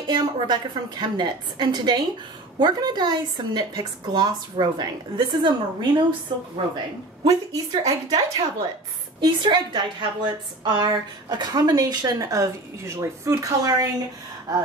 I am Rebecca from ChemKnits, and today we're going to dye some Knit Picks Gloss Roving. This is a Merino silk roving with Easter egg dye tablets. Easter egg dye tablets are a combination of usually food coloring,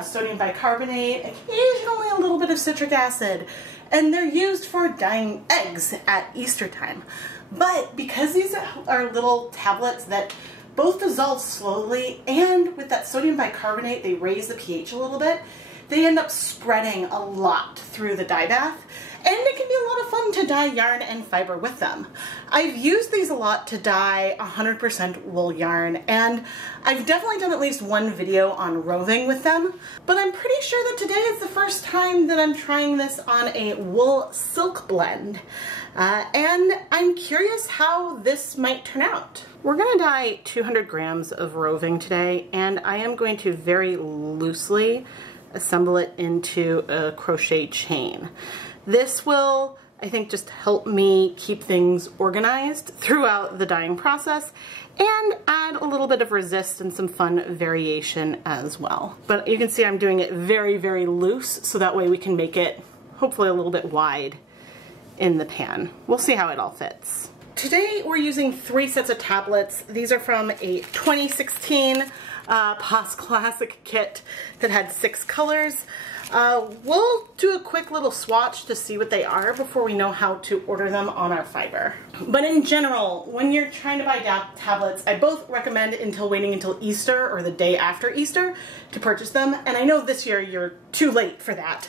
sodium bicarbonate, occasionally a little bit of citric acid, and they're used for dyeing eggs at Easter time. But because these are little tablets that both dissolve slowly, and with that sodium bicarbonate they raise the pH a little bit, they end up spreading a lot through the dye bath, and it can be a lot of fun to dye yarn and fiber with them. I've used these a lot to dye 100% wool yarn, and I've definitely done at least one video on roving with them, but I'm pretty sure that today is the first time that I'm trying this on a wool silk blend, and I'm curious how this might turn out. We're going to dye 200 grams of roving today, and I am going to very loosely assemble it into a crochet chain. This will, I think, just help me keep things organized throughout the dyeing process and add a little bit of resist and some fun variation as well. But you can see I'm doing it very, very loose, so that way we can make it hopefully a little bit wide in the pan. We'll see how it all fits. Today we're using 3 sets of tablets. These are from a 2016 POS Classic kit that had 6 colors. We'll do a quick little swatch to see what they are before we know how to order them on our fiber. But in general, when you're trying to buy tablets, I both recommend waiting until Easter or the day after Easter to purchase them. And I know this year you're too late for that.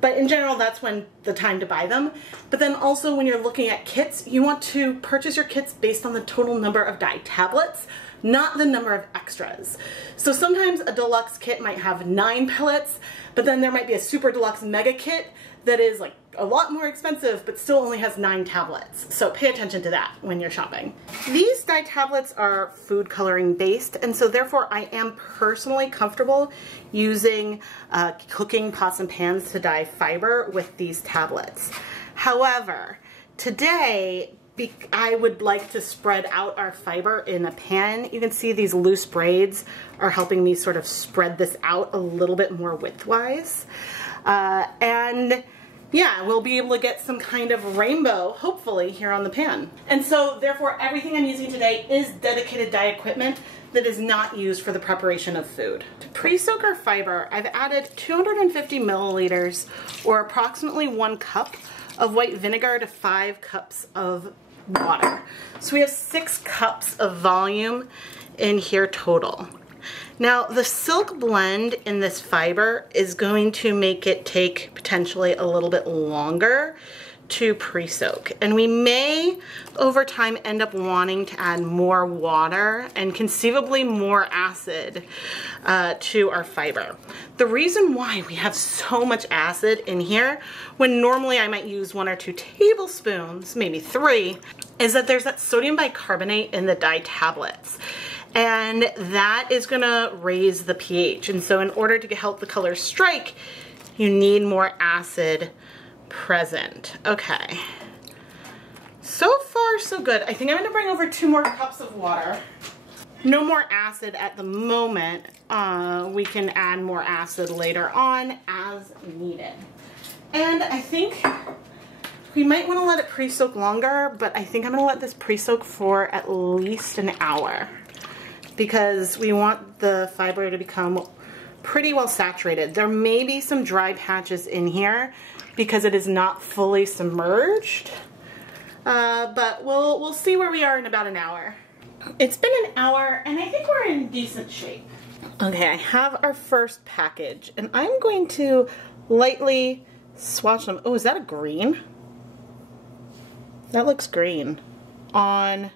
But in general, that's when the time to buy them. But then also when you're looking at kits, you want to purchase your kits based on the total number of dye tablets, not the number of extras. So sometimes a deluxe kit might have 9 pellets, but then there might be a super deluxe mega kit that is like a lot more expensive but still only has 9 tablets. So pay attention to that when you're shopping. These dye tablets are food coloring based, and so therefore I am personally comfortable using cooking pots and pans to dye fiber with these tablets. However, today I would like to spread out our fiber in a pan. You can see these loose braids are helping me sort of spread this out a little bit more widthwise. And yeah, we'll be able to get some kind of rainbow, hopefully, here on the pan. And so, therefore, everything I'm using today is dedicated dye equipment that is not used for the preparation of food. To pre-soak our fiber, I've added 250 milliliters, or approximately 1 cup, of white vinegar to 5 cups of water. So we have 6 cups of volume in here total. Now the silk blend in this fiber is going to make it take potentially a little bit longer to pre-soak, and we may over time end up wanting to add more water and conceivably more acid to our fiber. The reason why we have so much acid in here, when normally I might use 1 or 2 tablespoons, maybe 3, is that there's that sodium bicarbonate in the dye tablets, and that is gonna raise the pH. And so in order to help the colors strike, you need more acid present. Okay, so far so good. I think I'm gonna bring over 2 more cups of water. No more acid at the moment. We can add more acid later on as needed. And I think we might want to let it pre-soak longer, but I think I'm gonna let this pre-soak for at least an hour, because we want the fiber to become pretty well saturated. There may be some dry patches in here because it is not fully submerged, but we'll see where we are in about an hour. It's been an hour and I think we're in decent shape. Okay, I have our first package and I'm going to lightly swatch them. Oh, is that a green? That looks green on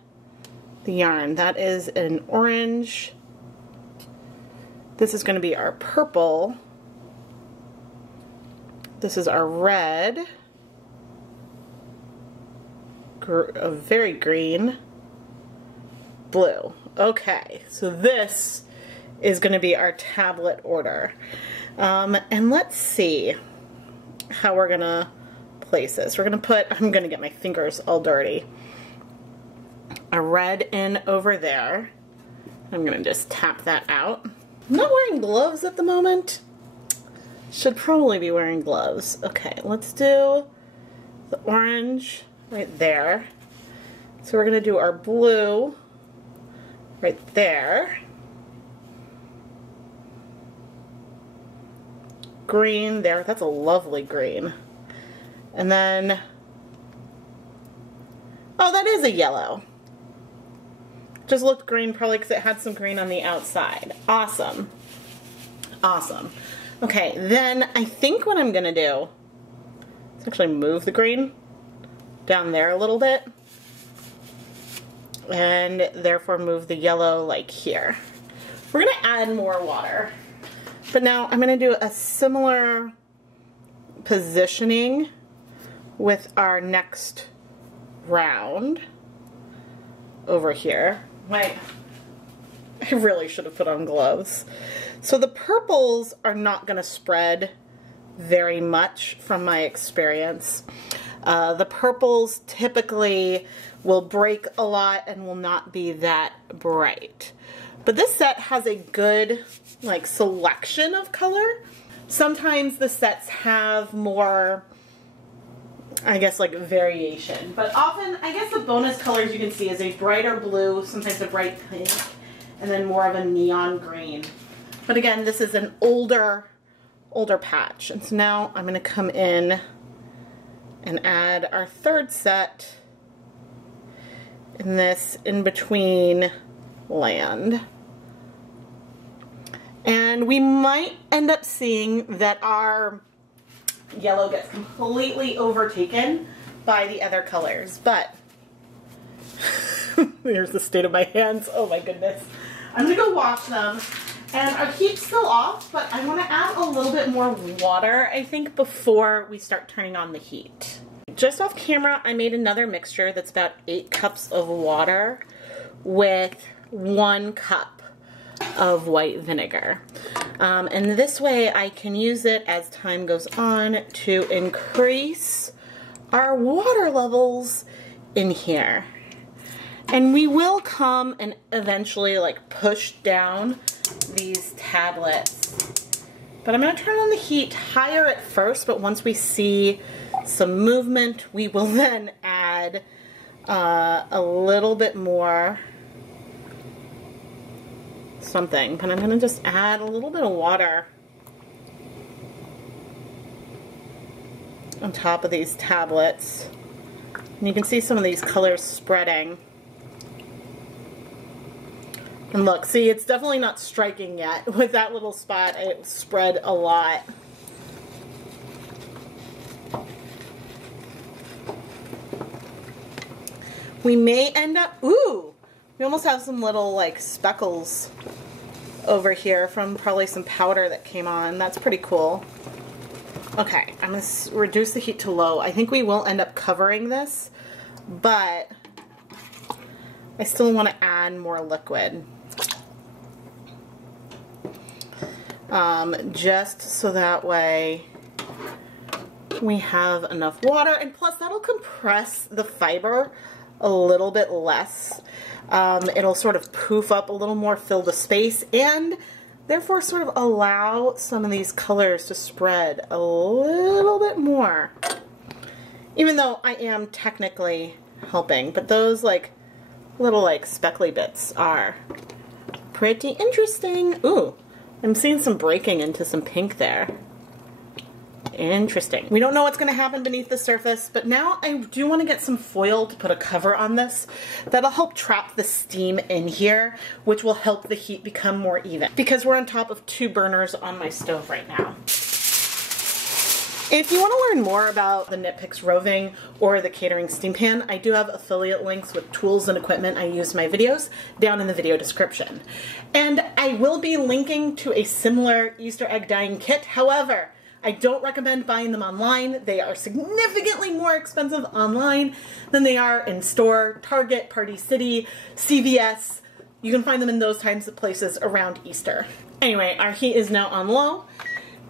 the yarn. That is an orange. This is going to be our purple. This is our red. A very green. Blue. Okay, so this is going to be our tablet order. And let's see how we're going to place this. We're going to put, I'm going to get my fingers all dirty, a red in over there. I'm going to just tap that out. I'm not wearing gloves at the moment, Should probably be wearing gloves. Okay, let's do the orange right there. So we're gonna do our blue right there. Green there, that's a lovely green. And then, oh, that is a yellow. Just looked green probably because it had some green on the outside. Awesome. Awesome. Okay, then I think what I'm gonna do is actually move the green down there a little bit. And therefore move the yellow like here. We're gonna add more water. But now I'm gonna do a similar positioning with our next round over here. Wait, I really should have put on gloves. So the purples are not gonna spread very much from my experience. The purples typically will break a lot and will not be that bright. But this set has a good like selection of color. Sometimes the sets have more, I guess, like variation. But often, I guess the bonus colors you can see is a brighter blue, sometimes a bright pink, and then more of a neon green. But again, this is an older patch. And so now I'm gonna come in and add our third set in this in-between land. And we might end up seeing that our yellow gets completely overtaken by the other colors, but here's the state of my hands. Oh my goodness. I'm gonna go wash them. And our heat's still off, but I want to add a little bit more water, I think, before we start turning on the heat. Just off camera, I made another mixture that's about 8 cups of water with 1 cup of white vinegar. And this way I can use it as time goes on to increase our water levels in here. And we will come and eventually like push down these tablets. But I'm going to turn on the heat higher at first, but once we see some movement, we will then add a little bit more something. But I'm going to just add a little bit of water on top of these tablets. And you can see some of these colors spreading. And look, see, it's definitely not striking yet. With that little spot, it spread a lot. We may end up, ooh, we almost have some little like speckles over here from probably some powder that came on. That's pretty cool. Okay, I'm gonna reduce the heat to low. I think we will end up covering this, but I still want to add more liquid. Just so that way we have enough water, and plus that'll compress the fiber a little bit less. It'll sort of poof up a little more, fill the space, and therefore sort of allow some of these colors to spread a little bit more. Even though I am technically helping, but those like little like speckly bits are pretty interesting. Ooh, I'm seeing some breaking into some pink there. Interesting. We don't know what's going to happen beneath the surface, but now I do want to get some foil to put a cover on this. That'll help trap the steam in here, which will help the heat become more even, because we're on top of 2 burners on my stove right now. If you want to learn more about the Knit Picks Roving or the Catering Steam Pan, I do have affiliate links with tools and equipment I use in my videos down in the video description. And I will be linking to a similar Easter egg dyeing kit. However, I don't recommend buying them online. They are significantly more expensive online than they are in store. Target, Party City, CVS. You can find them in those kinds of places around Easter. Anyway, our heat is now on low,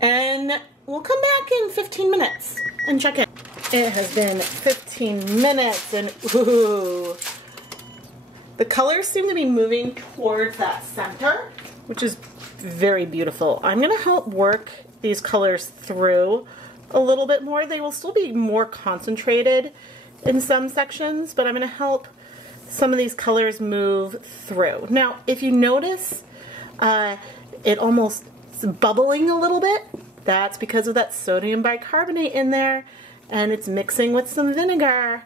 and we'll come back in 15 minutes and check in. It has been 15 minutes, and ooh, the colors seem to be moving towards that center, which is very beautiful. I'm gonna help work these colors through a little bit more. They will still be more concentrated in some sections, but I'm gonna help some of these colors move through. Now, if you notice, it almost is bubbling a little bit. That's because of that sodium bicarbonate in there, and it's mixing with some vinegar.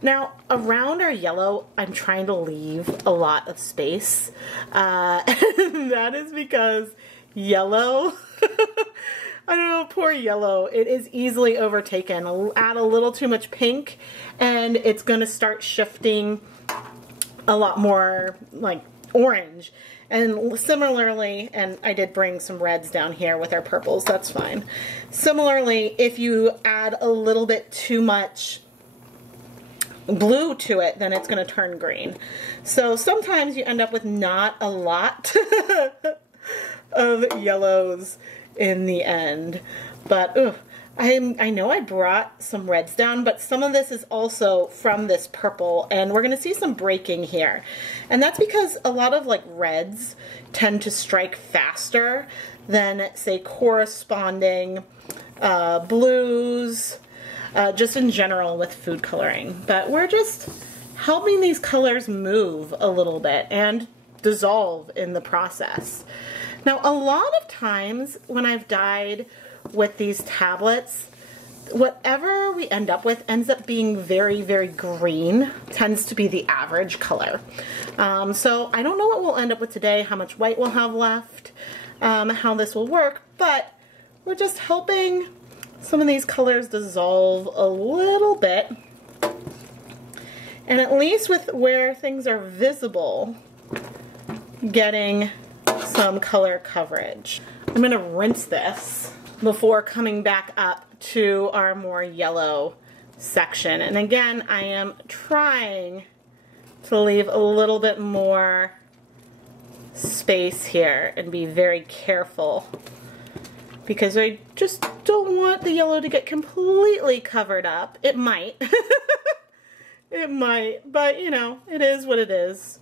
Now, around our yellow, I'm trying to leave a lot of space. And that is because yellow, I don't know, poor yellow, it is easily overtaken. I'll add a little too much pink, and it's going to start shifting a lot more like orange. And similarly, and I did bring some reds down here with our purples, that's fine. Similarly, if you add a little bit too much blue to it, then it's going to turn green. So sometimes you end up with not a lot of yellows in the end. But I know I brought some reds down, but some of this is also from this purple, and we're going to see some breaking here. And that's because a lot of like reds tend to strike faster than, say, corresponding blues, just in general with food coloring. But we're just helping these colors move a little bit and dissolve in the process. Now, a lot of times when I've dyed with these tablets, whatever we end up with ends up being very, very green. Tends to be the average color. So I don't know what we'll end up with today, how much white we'll have left, how this will work, but we're just helping some of these colors dissolve a little bit. And at least with where things are visible, getting some color coverage. I'm going to rinse this before coming back up to our more yellow section. And again, I am trying to leave a little bit more space here and be very careful, because I just don't want the yellow to get completely covered up. It might. It might, but you know, it is what it is.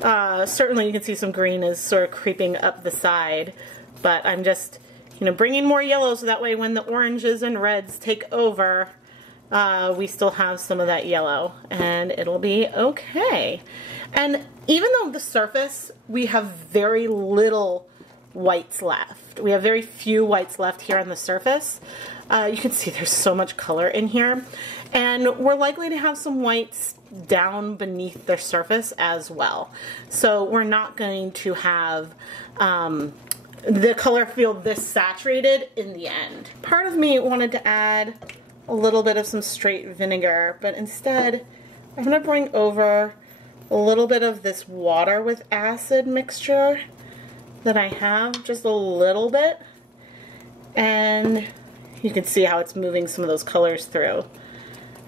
Certainly you can see some green is sort of creeping up the side, but I'm just, you know, bringing more yellow so that way when the oranges and reds take over, we still have some of that yellow and it'll be okay. And even though the surface, we have very little whites left. We have very few whites left here on the surface. You can see there's so much color in here, and we're likely to have some whites down beneath the surface as well. So we're not going to have the color feel this saturated in the end. Part of me wanted to add a little bit of some straight vinegar, but instead I'm going to bring over a little bit of this water with acid mixture that I have, just a little bit, and you can see how it's moving some of those colors through.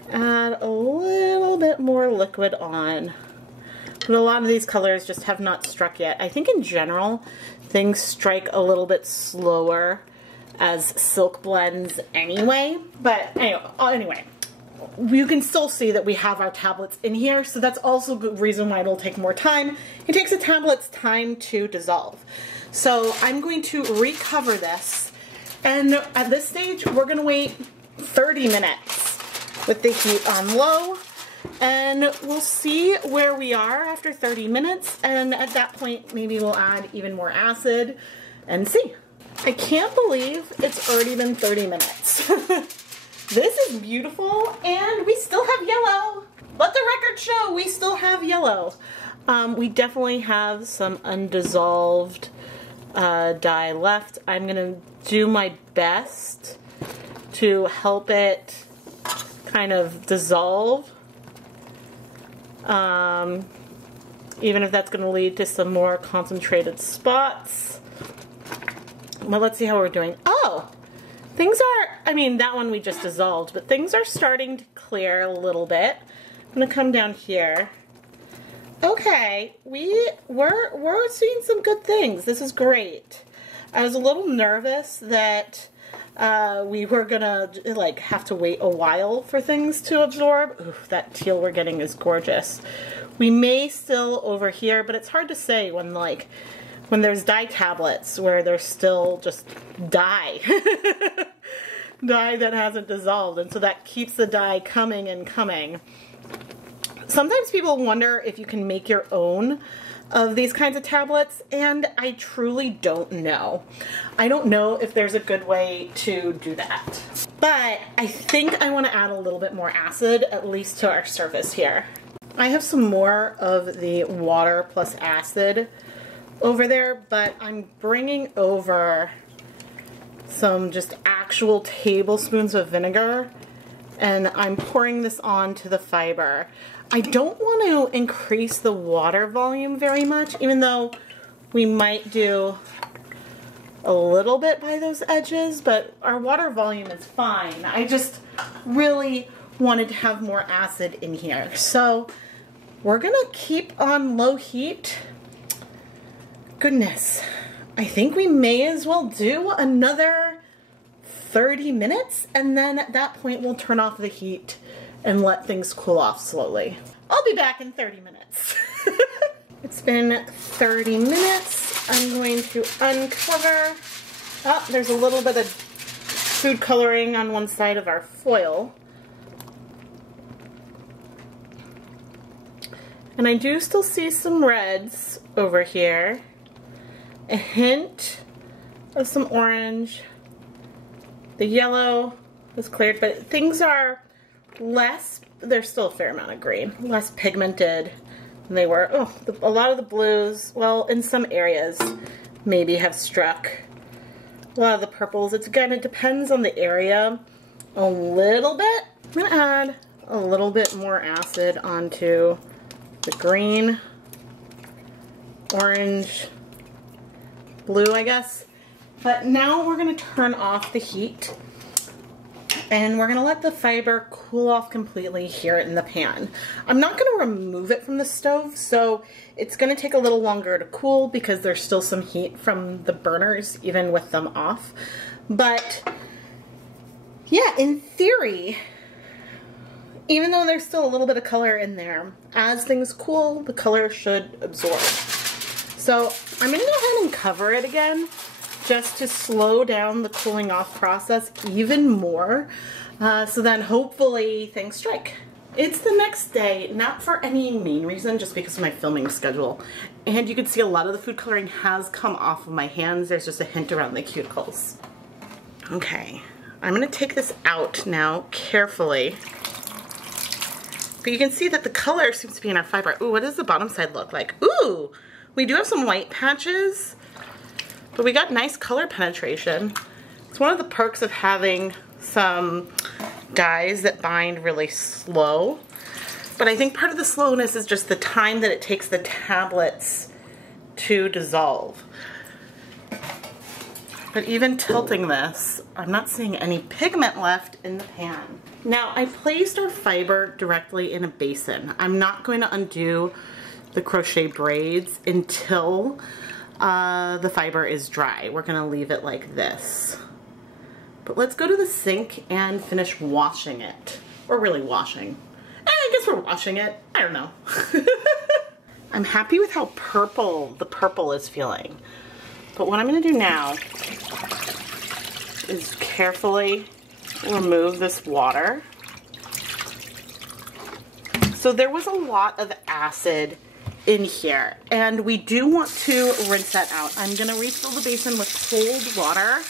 Add a little bit more liquid on. But a lot of these colors just have not struck yet. I think in general, things strike a little bit slower as silk blends anyway. But anyway, you can still see that we have our tablets in here, so that's also a good reason why it'll take more time. It takes the tablets time to dissolve. So I'm going to recover this, and at this stage we're going to wait 30 minutes with the heat on low, and we'll see where we are after 30 minutes, and at that point maybe we'll add even more acid and see. I can't believe it's already been 30 minutes. This is beautiful, and we still have yellow. Let the record show we still have yellow. We definitely have some undissolved dye left. I'm gonna do my best to help it kind of dissolve, even if that's gonna lead to some more concentrated spots. Well, let's see how we're doing. Oh! Things are, I mean, that one we just dissolved, but things are starting to clear a little bit. I'm gonna come down here. Okay, we're seeing some good things. This is great. I was a little nervous that we were gonna like have to wait a while for things to absorb. Ooh, that teal we're getting is gorgeous. We may still over here, but it's hard to say when like when there's dye tablets where there's still just dye. Dye that hasn't dissolved, and so that keeps the dye coming and coming. Sometimes people wonder if you can make your own of these kinds of tablets, and I truly don't know. I don't know if there's a good way to do that. But I think I want to add a little bit more acid, at least to our surface here. I have some more of the water plus acid over there, but I'm bringing over some just actual tablespoons of vinegar, and I'm pouring this onto the fiber. I don't want to increase the water volume very much, even though we might do a little bit by those edges, but our water volume is fine. I just really wanted to have more acid in here. So we're gonna keep on low heat. Goodness, I think we may as well do another 30 minutes, and then at that point we'll turn off the heat and let things cool off slowly. I'll be back in 30 minutes. It's been 30 minutes. I'm going to uncover. Oh, there's a little bit of food coloring on one side of our foil. And I do still see some reds over here. A hint of some orange. The yellow is cleared, but things are less, there's still a fair amount of green, less pigmented than they were. Oh, a lot of the blues, well, in some areas, maybe have struck. A lot of the purples, it depends on the area a little bit. I'm gonna add a little bit more acid onto the green, orange, blue, I guess. But now we're gonna turn off the heat, and we're gonna let the fiber cool off completely here in the pan. I'm not gonna remove it from the stove, so it's gonna take a little longer to cool because there's still some heat from the burners, even with them off. But yeah, in theory, even though there's still a little bit of color in there, as things cool, the color should absorb. So I'm gonna go ahead and cover it again, just to slow down the cooling off process even more, so then hopefully things strike. It's the next day, not for any main reason, just because of my filming schedule. And you can see a lot of the food coloring has come off of my hands. There's just a hint around the cuticles. Okay, I'm gonna take this out now carefully. But you can see that the color seems to be in our fiber. Ooh, what does the bottom side look like? Ooh, we do have some white patches, but we got nice color penetration. It's one of the perks of having some dyes that bind really slow. But I think part of the slowness is just the time that it takes the tablets to dissolve. But even tilting this, I'm not seeing any pigment left in the pan. Now, I placed our fiber directly in a basin. I'm not going to undo the crochet braids until the fiber is dry. We're gonna leave it like this. But let's go to the sink and finish washing it. Or really washing. I guess we're washing it. I don't know. I'm happy with how purple the purple is feeling. But what I'm gonna do now is carefully remove this water. So there was a lot of acid in here, and we do want to rinse that out. I'm gonna refill the basin with cold water,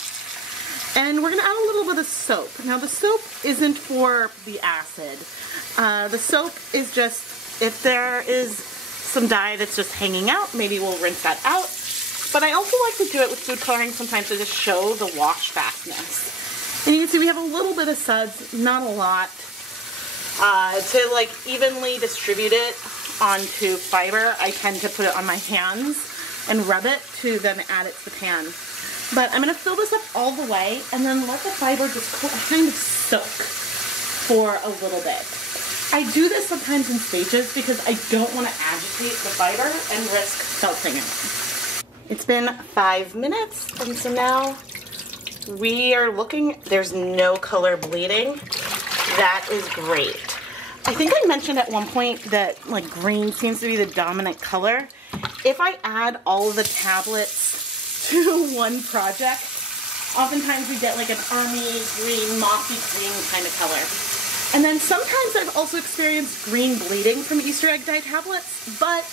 and we're gonna add a little bit of soap. Now the soap isn't for the acid. The soap is just, if there is some dye that's just hanging out, maybe we'll rinse that out. But I also like to do it with food coloring sometimes to just show the wash fastness. And you can see we have a little bit of suds, not a lot, to like evenly distribute it onto fiber. I tend to put it on my hands and rub it to then add it to the pan. But I'm going to fill this up all the way and then let the fiber just kind of soak for a little bit. I do this sometimes in stages because I don't want to agitate the fiber and risk felting it. It's been 5 minutes, and so now we are looking, there's no color bleeding. That is great. I think I mentioned at one point that like green seems to be the dominant color, if I add all of the tablets to one project, oftentimes we get like an army green, mossy green kind of color. And then sometimes I've also experienced green bleeding from Easter egg dye tablets, but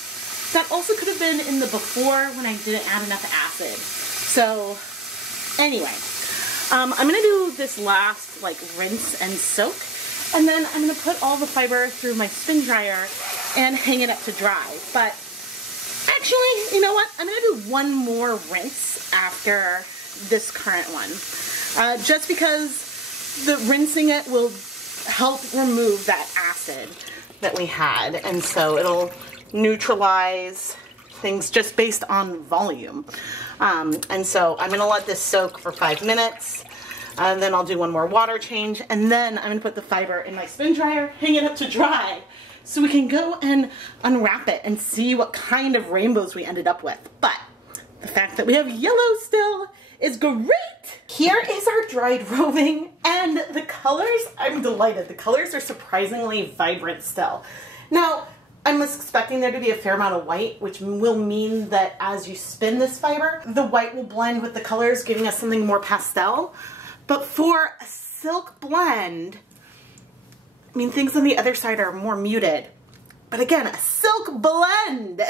that also could have been in the before when I didn't add enough acid. So anyway, I'm gonna do this last like rinse and soak, and then I'm gonna put all the fiber through my spin dryer and hang it up to dry. But actually, you know what? I'm gonna do one more rinse after this current one, just because the rinsing it will help remove that acid that we had, and so it'll neutralize things just based on volume. And so I'm gonna let this soak for 5 minutes, and then I'll do one more water change, and then I'm gonna put the fiber in my spin dryer, hang it up to dry, so we can go and unwrap it and see what kind of rainbows we ended up with. But the fact that we have yellow still is great. Here is our dried roving, and the colors, I'm delighted. The colors are surprisingly vibrant still. Now, I'm expecting there to be a fair amount of white, which will mean that as you spin this fiber, the white will blend with the colors, giving us something more pastel. But for a silk blend, I mean, things on the other side are more muted. But again, a silk blend,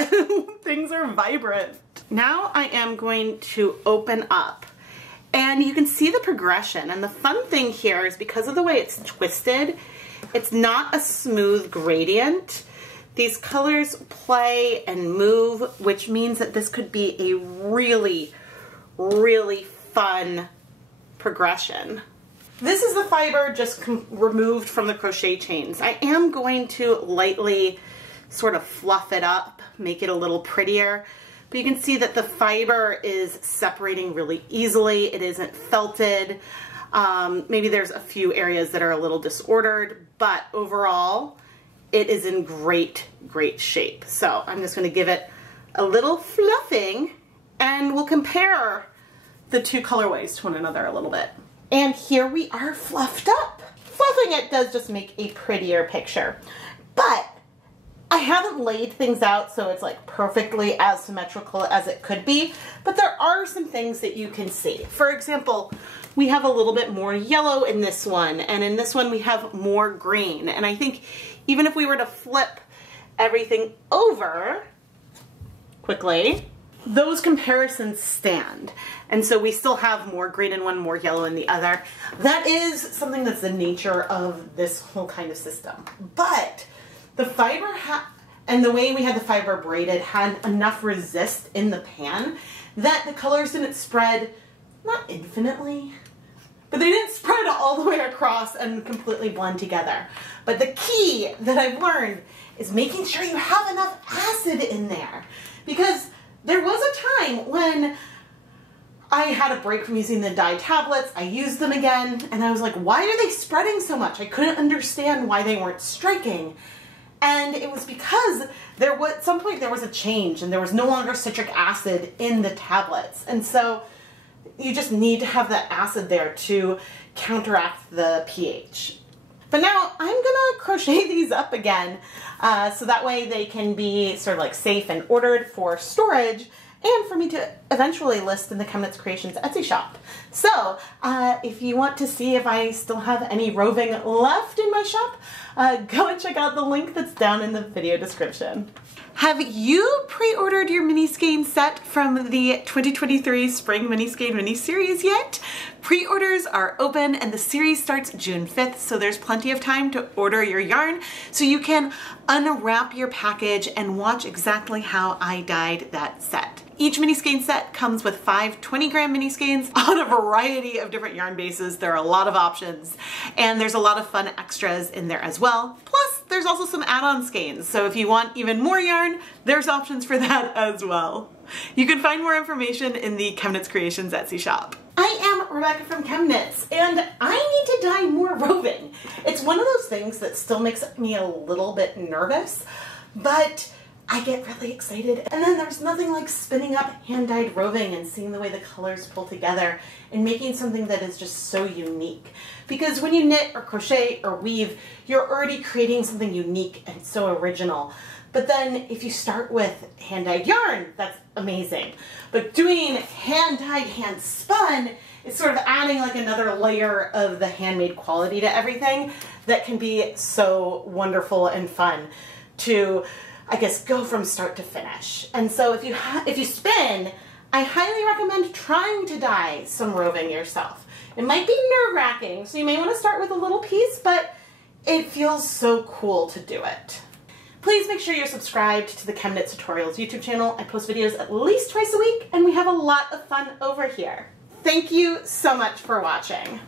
things are vibrant. Now I am going to open up, and you can see the progression. And the fun thing here is because of the way it's twisted, it's not a smooth gradient. These colors play and move, which means that this could be a really, really fun progression. This is the fiber just removed from the crochet chains. I am going to lightly sort of fluff it up, make it a little prettier, but you can see that the fiber is separating really easily. It isn't felted. Maybe there's a few areas that are a little disordered, but overall, it is in great, great shape. So I'm just gonna give it a little fluffing, and we'll compare the two colorways to one another a little bit. And here we are fluffed up. Fluffing it does just make a prettier picture, but I haven't laid things out so it's like perfectly as symmetrical as it could be, but there are some things that you can see. For example, we have a little bit more yellow in this one, and in this one we have more green. And I think even if we were to flip everything over quickly, those comparisons stand. And so we still have more green in one, more yellow in the other. That is something that's the nature of this whole kind of system. But the fiber and the way we had the fiber braided had enough resist in the pan that the colors didn't spread, not infinitely, but they didn't spread all the way across and completely blend together. But the key that I've learned is making sure you have enough acid in there, because there was a time when I had a break from using the dye tablets. I used them again, and I was like, why are they spreading so much? I couldn't understand why they weren't striking. And it was because at some point there was a change, and there was no longer citric acid in the tablets. And so you just need to have that acid there to counteract the pH. But now I'm gonna crochet these up again, so that way they can be sort of like safe and ordered for storage, and for me to eventually list in the ChemKnits Creations Etsy shop. So if you want to see if I still have any roving left in my shop, go and check out the link that's down in the video description. Have you pre-ordered your mini skein set from the 2023 Spring Mini Skein Mini Series yet? Pre-orders are open, and the series starts June 5th, so there's plenty of time to order your yarn so you can unwrap your package and watch exactly how I dyed that set. Each mini skein set comes with 5 20-gram mini skeins on a variety of different yarn bases. There are a lot of options, and there's a lot of fun extras in there as well. Plus, there's also some add-on skeins, so if you want even more yarn, there's options for that as well. You can find more information in the ChemKnits Creations Etsy shop. I am Rebecca from ChemKnits, and I need to dye more roving. It's one of those things that still makes me a little bit nervous, but I get really excited. And then there's nothing like spinning up hand-dyed roving and seeing the way the colors pull together and making something that is just so unique. Because when you knit or crochet or weave, you're already creating something unique and so original. But then if you start with hand-dyed yarn, that's amazing. But doing hand-dyed, hand-spun is sort of adding like another layer of the handmade quality to everything that can be so wonderful and fun to, I guess, go from start to finish. And so if you spin, I highly recommend trying to dye some roving yourself. It might be nerve-wracking, so you may want to start with a little piece, but it feels so cool to do it. Please make sure you're subscribed to the ChemKnits Tutorials YouTube channel. I post videos at least twice a week, and we have a lot of fun over here. Thank you so much for watching.